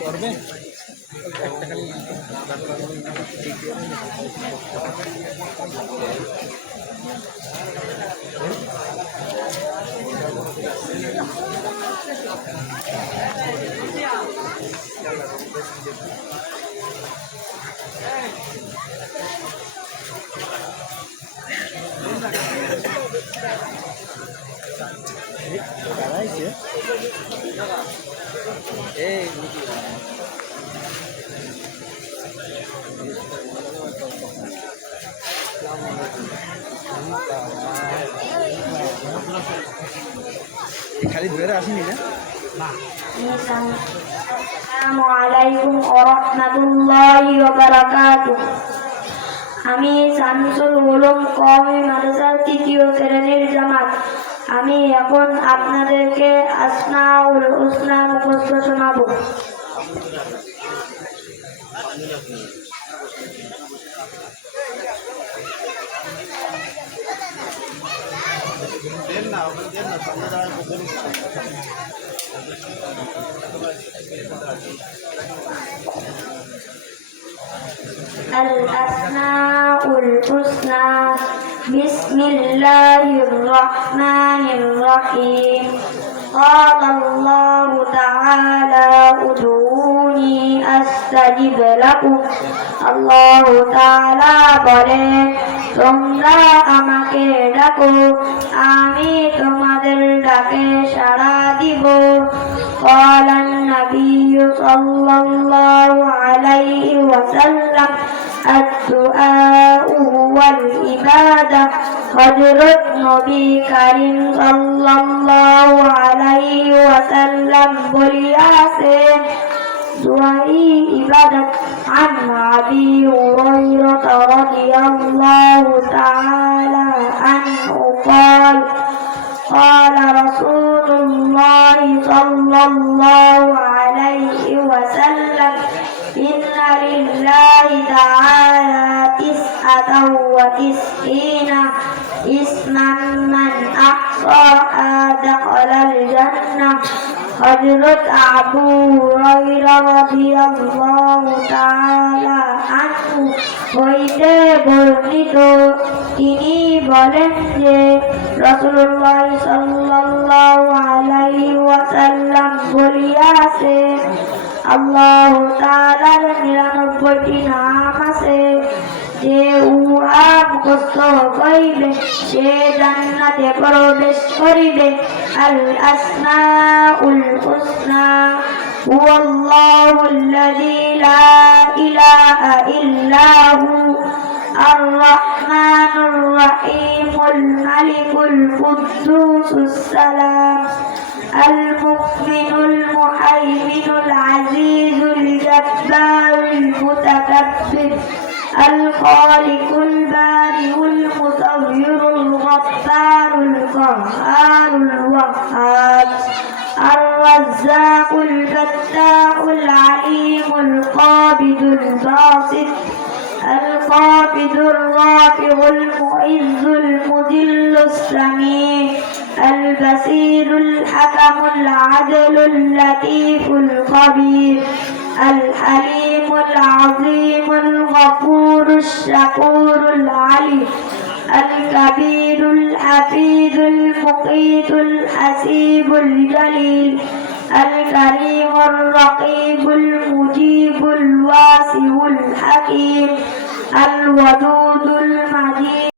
করবে দাঁড়াইছে এই খালি ধরে আসেনি না। আসসালামু আলাইকুম ওয়া রাহমাতুল্লাহি ওয়া বারাকাতুহু। আমি শামসুল উলুম কওমি মাদ্রাসার তৃতীয় শ্রেণীর জামাত। আমি এখন আপনাদেরকে আসমাউল হুসনা মুখস্থ শোনাবো। الأسماء الحسنى بسم الله الرحمن الرحيم قال الله تعالى ادعوني أستجب لكم الله تعالى বলেন তোমরা আমাকে ডাকো আমি তোমাদের ডাকে সাড়া দিব। قال النبي صلى الله عليه وسلم الدعاء هو العبادة হযরত নবী করিম সাল্লাল্লাহু আলাইহি ওয়াসাল্লাম বলিয়াছেন দুআই ইবাদত। عن أبي هريرة رضي الله تعالى عنه قال قال رسول الله صلى الله عليه وسلم إن لله تعالى 99 اسما من أحصاها دخل الجنة। হযরত আবু হুরায়রা রাদিয়াল্লাহু তাআলা আনহু হইতে বর্ণিত তিনি বলেন যে রাসূলুল্লাহ সাল্লাল্লাহু আলাইহি ওয়াসাল্লাম বলিয়াছেন আল্লাহ তাআলার 99টি নাম আছে যে উহা মুখস্থ করিবে সে জান্নাতে প্রবেশ করিবে। আল আসমাউল হুসনা হুয়াল্লাহুল্লাযী লা ইলাহা ইল্লা হু আর-রাহমানুর রাহিমুল মালিকুল কুদ্দুসুস সালাম المؤمن المهيمن العزيز الجبار المتكبر الخالق البارئ المصور الغفار القهار الوهاب الرزاق الفتاح العليم القابض الباسط الخافض الرافع المعز المذل السميع البصير الحكم العدل اللطيف الخبير الحليم العظيم الغفور الشكور العليم الكبير الحفيظ المقيت الحسيب الجليل الكريم الرقيب المجيب الواسع الحكيم الودود المجيد